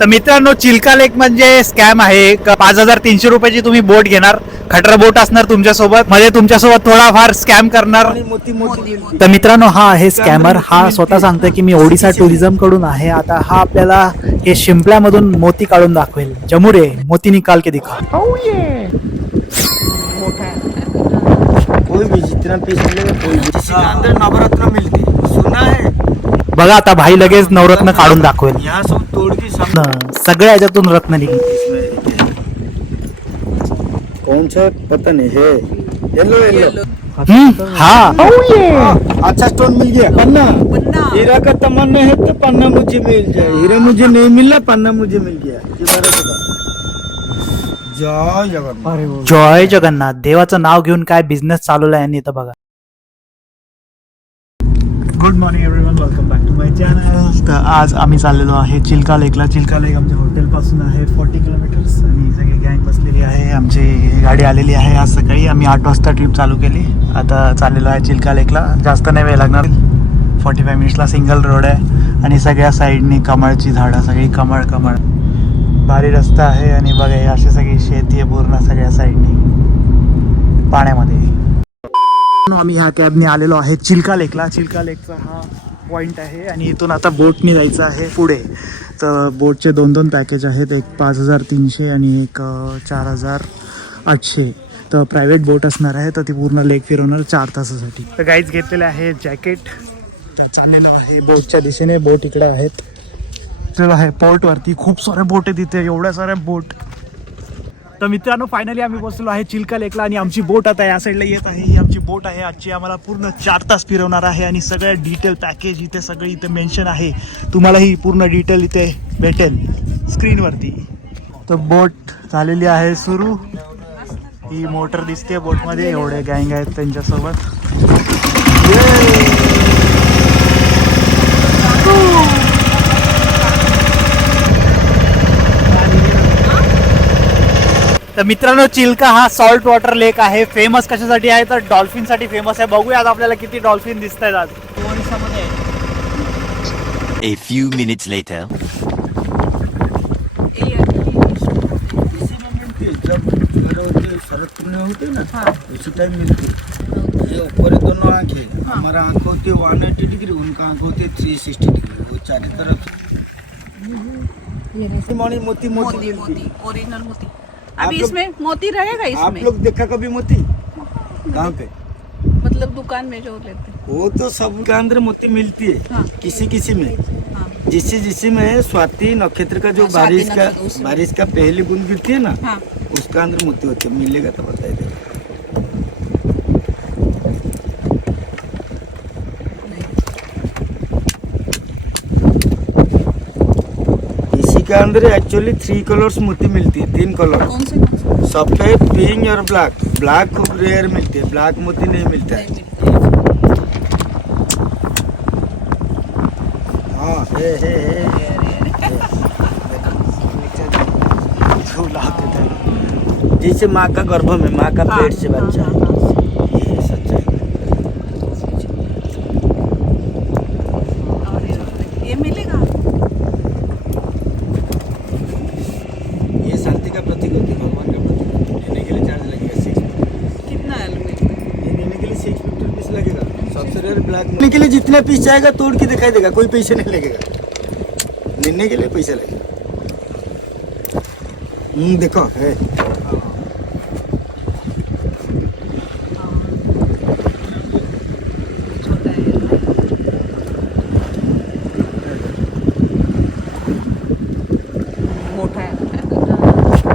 तर मित्रांनो, चिल्का लेक म्हणजे स्कॅम आहे. 5300 रुपयाची तुम्ही बोट घेणार, खटर बोट असणार तुमच्यासोबत, मध्ये तुमच्यासोबत थोडाफार स्कॅम करणार. तर मित्रांनो, हा आहे स्कॅमर. हा स्वतः सांगतोय की मी ओडिसा टुरिझम कडून आहे. आता हा आपल्याला हे शिंपल्यामधून मोती काढून दाखवेल. जमुरे मोती निकाल के दिखा. कोई भी जितना पीस मिलेगा कोई भी किसी के अंदर नवरत्न मिलती सुना है. बघा आता भाई लगेच नवरत्न काढून दाखवेल. यहाँ सब तोड़ के सामने सगळ्या याच्यातून रत्न निघेल. कौन सा पता नहीं है. येलो येलो हा अच्छा स्टोन मिल गया. पन्ना हीरा का तमन्ना है तो पन्ना मुझे मिल जाए. हीरा मुझे नहीं मिला, पन्ना मुझे मिल गया. ये बड़ा होगा. जय जगन्नाथ. जय जगन्नाथ. देवाचं नाव घेऊन काय बिझनेस चालवलाय यांनी तर बघा. Good morning everyone, welcome back to my channel. तर आज आम्ही चाललेलो आहे चिल्का लेकला. चिल्का लेक आमच्या हॉटेलपासून आहे 40 किलोमीटर्स आणि सगळी गँग बसलेली आहे. आमची गाडी आलेली आहे. आज सकाळी आम्ही 8 वाजता ट्रिप चालू केली. आता चाललेलो आहे चिल्का लेकला. जास्त नाही वेळ लागणार, 45 मिनिट्सला सिंगल रोड आहे आणि सगळ्या साईडनी कमळची झाडं, सगळी कमळ कमळ. भारी रस्ता आहे आणि बघा हे अशी सगळी शेती आहे पूर्ण सगळ्या साईडनी पाण्यामध्ये. आम्ही ह्या कॅबने आलेलो आहे चिल्का लेकला. चिल्का लेकचा हा पॉइंट आहे आणि इथून आता बोटनी जायचं आहे पुढे. तर बोटचे दोन पॅकेज आहेत, एक 5300 आणि एक 4800. तर प्रायव्हेट बोट असणार आहे, तर ती पूर्ण लेक फिरवणार 4 तासासाठी. तर गाईज घेतलेले आहे जॅकेट. तर चाललेलो आहे बोटच्या दिशेने. बोट इकडे आहेत. तर आहे पोर्टवरती खूप साऱ्या बोट आहेत तिथे, एवढ्या साऱ्या बोट. तर मित्रांनो, फायनली आम्ही पोहोचलो आहे चिल्का लेकला आणि आमची बोट आता या साईडला येत आहे. ही आमची बोट आहे. आजची आम्हाला पूर्ण 4 तास फिरवणार आहे आणि सगळ्या डिटेल पॅकेज इथे सगळी इथे मेन्शन आहे. तुम्हाला ही पूर्ण डिटेल इथे भेटेल स्क्रीनवरती. तर बोट झालेली आहे सुरू. ही मोटर दिसते बोटमध्ये, एवढे गँग आहेत त्यांच्यासोबत. तर मित्रांनो, चिल्का हा सॉल्ट वॉटर लेक आहे. फेमस कशासाठी आहे तर डॉल्फिन साठी फेमस आहे. बघूया आज आपल्याला किती डॉल्फिन दिसत आहेत आज. A few minutes later. जब शरद पूर्णिमा होती है ना, उसी टाइम मिलती. ये ऊपर दोनों आंखें, हमारा आंख होती है 180 डिग्री, उनका आंख होती है 360 डिग्री. वो चारों तरफ मोती मोती मोती मिलती. ओरिजिनल मोती. अभी इसमें मोती रहेगा आप इसमें? लोग देखा कभी मोती कहाँ पे? मतलब दुकान में जो लेते हैं. वो तो सब के अंदर मोती मिलती है. हाँ. किसी किसी में, हाँ. जिसी में स्वाति नक्षत्र का जो हाँ, स्वाति बारिश नक्षत्र उसमें. बारिश का पहली बूंद गिरती है ना, हाँ. उसका अंदर मोती होते हैं. मिलेगा तो बता दे. इसी के अंदर एक्चुअली 3 कलर्स मोती मिलती है. 3 कलर, कौन से सफेद, पिंक और ब्लैक. ब्लैक खूब रेयर मिलती है, ब्लैक मोती नहीं मिलता है. हाँ हे. जैसे माँ का गर्भ में, माँ का पेट से बच्चा है. ये सच्चा है. और ये मिलेगा. ये शांति का प्रतीक होती है, भगवान का प्रतीक होती है. लेने के लिए चार्ज लगेगा 6. कितना है ये लेने के लिए 650 रुपीस लगेगा. सबसे रेयर ब्लैक. लेने के लिए जितना पीस जाएगा तोड़ के दिखाई देगा, कोई पैसे नहीं लगेगा. लेने के लिए पैसे लगेगा. देखो है. मोटा है.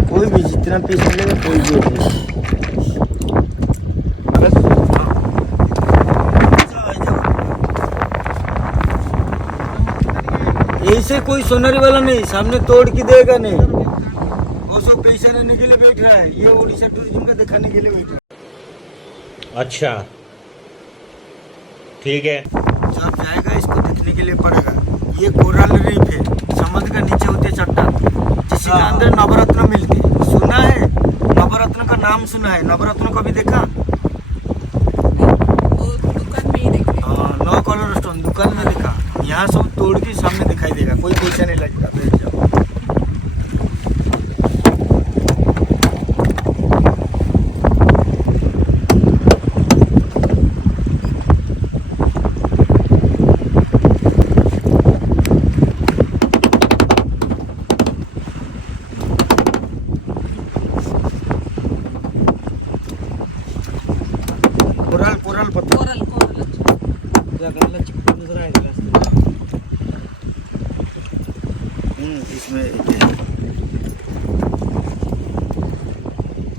कोई भी जितना पीस मिलेगा कोई भी. ऐसे कोई सोनारी वाला नहीं, सामने तोड़ के देगा नहीं. वो सब पैसा लेने के लिए बैठ रहा है. ये ओडिशा टूरिज्म का दिखाने के लिए बैठा है. अच्छा, ठीक है. जब जाएगा इसको देखने के लिए पड़ेगा. ये कोरल रीफ है, समुद्र का नीचे होते चट्टान, जिसके अंदर नवरत्न मिलती है. सुना है नवरत्न का नाम? सुना है नवरत्न कभी देखा? वो दुकान में ही देखे. 9 कलर स्टोन दुकान में देखा. यहाँ सब तोड़ के सामने दिखाई देगा, कोई पैसा नहीं लगेगा. बैठ जाओ. कोरल पत्थर कोरल कोरल जगाला चिकटूनच राहिलेलं असतं. इसमें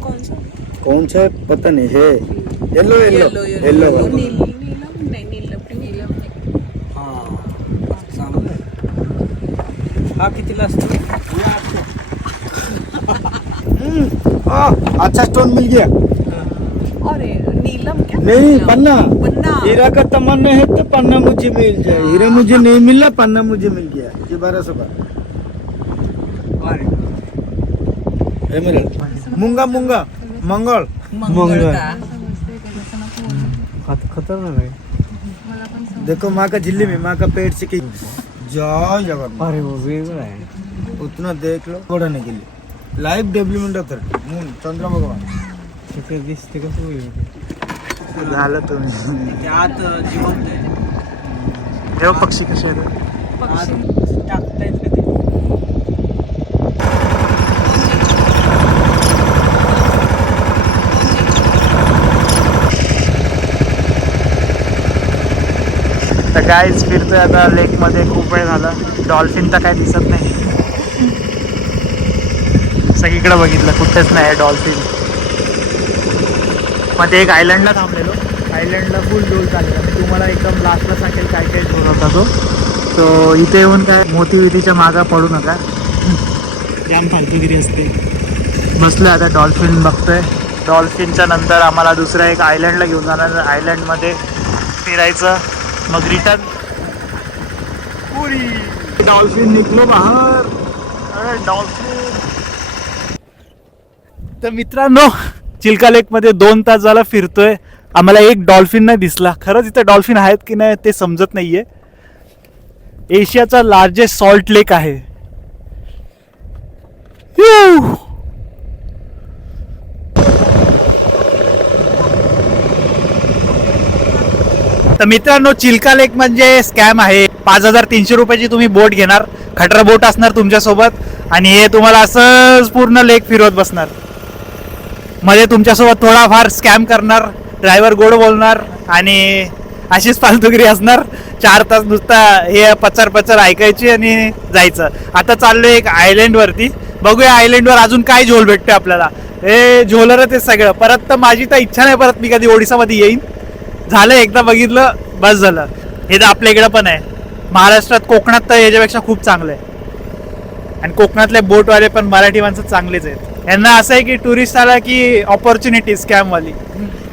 कौन सा कौन सा पता नहीं है येलो येलो येलो नीलम नहीं नीलम हा कितीला असतो? अच्छा स्टोन मिल गया अरे नीलम क्या नहीं पन्ना पन्ना हीरा का तमन्ना है तो पन्ना मुझे मिल जाए हीरा मुझे नहीं मिला पन्ना मुझे मिल गया ये 1200 का एमराल्ड मुंगा मुंगा मंगल मंगल का खतरनाक आहे. देखो माँ का झिल्ली में माँ का पेट से की जय जगन्नाथ अरे वो वेगळं आहे. उतना देख लो बढ़ाने के लिए लाइव डेवलपमेंट अथॉरिटी मून चंद्र भगवान तिथे दिसते कसं वेगळं. झालं तुम्ही आत जिवंत आहे. हे पक्षी कसे आहेत पक्षी टाकता येत का ते? तर गाईज फिरतोय आता लेकमध्ये खूप वेळ झाला डॉल्फिन तर काय दिसत नाही सगळीकडे बघितलं कुठेच नाही डॉल्फिन मध्ये एक आयलंडला थांबलेलो आयलंडला फुल डोल चाललेला मी तुम्हाला एकदम लास्टला सांगेल काय काय झोल होता तो इथे येऊन काय मोती वितीच्या मागा पडू नका जाम फालतूगिरी असते. बसलोय आता डॉल्फिन बघतोय डॉल्फिनच्या नंतर आम्हाला दुसऱ्या एक आयलंडला घेऊन जाणार आयलंडमध्ये फिरायचं मग रिटर्न पुरी डॉल्फिन निघलो बाहेर अरे डॉल्फिन. तर मित्रांनो चिल्का लेकमध्ये 2 तास झाला फिरतोय आम्हाला एक डॉल्फिन नाही दिसला. खरंच इथे डॉल्फिन आहेत की नाही ते समजत नाहीये. एशियाचा लार्जेस्ट सॉल्ट लेक आहे. तर मित्रांनो चिल्का लेक म्हणजे स्कॅम आहे. 5300 रुपयाची तुम्ही बोट घेणार खटरा बोट असणार तुमच्यासोबत आणि हे तुम्हाला असंच पूर्ण लेक फिरवत बसणार. मध्ये तुमच्यासोबत थोडाफार स्कॅम करणार ड्रायव्हर गोड बोलणार आणि अशीच फालतूगिरी असणार. 4 तास नुसता हे पचार ऐकायची आणि जायचं. आता चाललोय एक आयलंड वरती बघूया आयलंडवर अजून काय झोल भेटते आपल्याला. हे झोलरच आहे सगळं. परत तर माझी तर इच्छा नाही परत मी कधी ओडिसामध्ये येईन. झालं एकदा बघितलं बस झालं. हे तर आपल्या इकडं पण आहे महाराष्ट्रात कोकणात तर याच्यापेक्षा खूप चांगलं आहे. आणि कोकणातले बोटवाले पण मराठी माणसं चांगलेच आहेत. यांना असं आहे की टुरिस्ट आला की ऑपॉर्च्युनिटी स्कॅमवाली.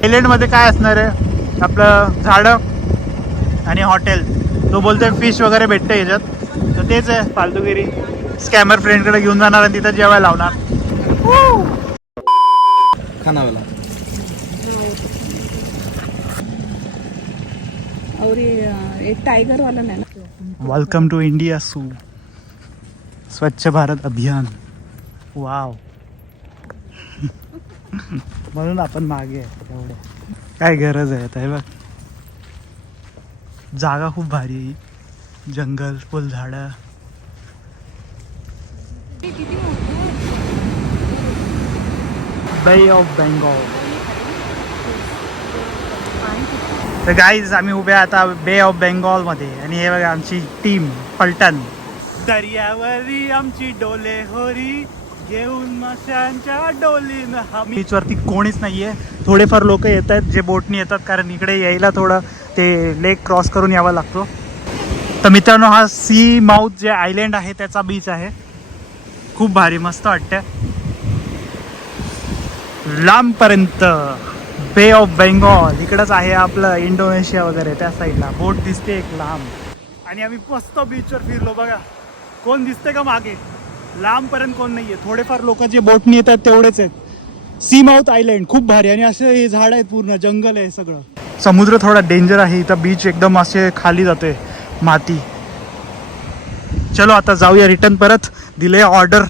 आयलंडमध्ये काय असणार आहे आपलं झाडं आणि हॉटेल. तो बोलतोय फिश वगैरे भेटते याच्यात तर तेच आहे फालतूगिरी. स्कॅमर फ्रेंडकडे घेऊन जाणार आणि तिथं जेवायला लावणार. खानावाला और ये एक टाइगर वाला नहीं ना. वेलकम टू इंडिया सू स्वच्छ भारत अभियान. वाव म्हणून आपण मागे आहे एवढं काय गरज आहे आता. हे बघ जागा खूप भारी आहे. जंगल फुल झाडं. बे ऑफ बेंगॉल. तर गाईज आम्ही उभे आता बे ऑफ बेंगॉलमध्ये आणि हे बघा आमची टीम पलटण. दर्यावरी आमची डोले होरी घेऊन माशांच्या डोलीनं. बीच वरती कोणीच नाहीये. थोडेफार लोक येत आहेत जे बोटनी येतात कारण इकडे यायला थोडं ते लेक क्रॉस करून यावं लागतो. तर मित्रांनो हा सी माउथ जे आयलंड आहे त्याचा बीच आहे. खूप भारी मस्त वाटतं. लांबपर्यंत बे ऑफ बेंगॉल इकडंच आहे आपलं इंडोनेशिया वगैरे त्या साईडला. बोट दिसते एक लांब आणि आम्ही मस्त बीचवर फिरलो. बघा कोण दिसते का मागे. लांबपर्यंत कोण नाहीये. थोडेफार लोक जे बोटनी येतात तेवढेच आहेत. सी माउथ आयलंड खूप भारी आणि असे हे झाड आहेत पूर्ण जंगल आहे सगळं. समुद्र थोडा डेंजर आहे इथं. बीच एकदम असे खाली जाते माती. चलो आता जाऊया रिटर्न. परत दिले ऑर्डर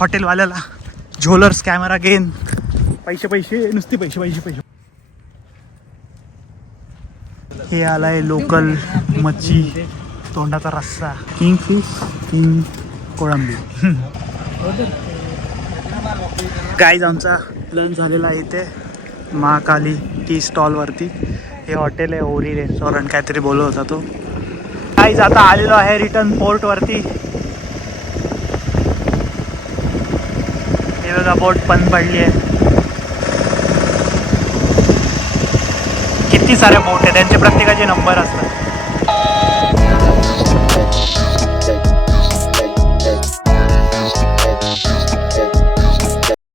हॉटेलवाल्याला. झोलर्स कॅमेरा घेन पैसे नुसते पैसे. हे आलाय लोकल मच्छी तोंडाचा रस्सा. किंग फिश किंग कोळंबी. गाईज आमचा लंच झालेला आहे इथे महाकाली टी स्टॉलवरती. हे हॉटेल आहे ओरी रेस्टॉरंट काहीतरी बोलत होता तो. काहीच आता आलेलो आहे रिटर्न पोर्ट वरती. हे बघा बोट बंद पडली आहे. किती साऱ्या बोट आहे त्यांचे प्रत्येकाचे नंबर असतात.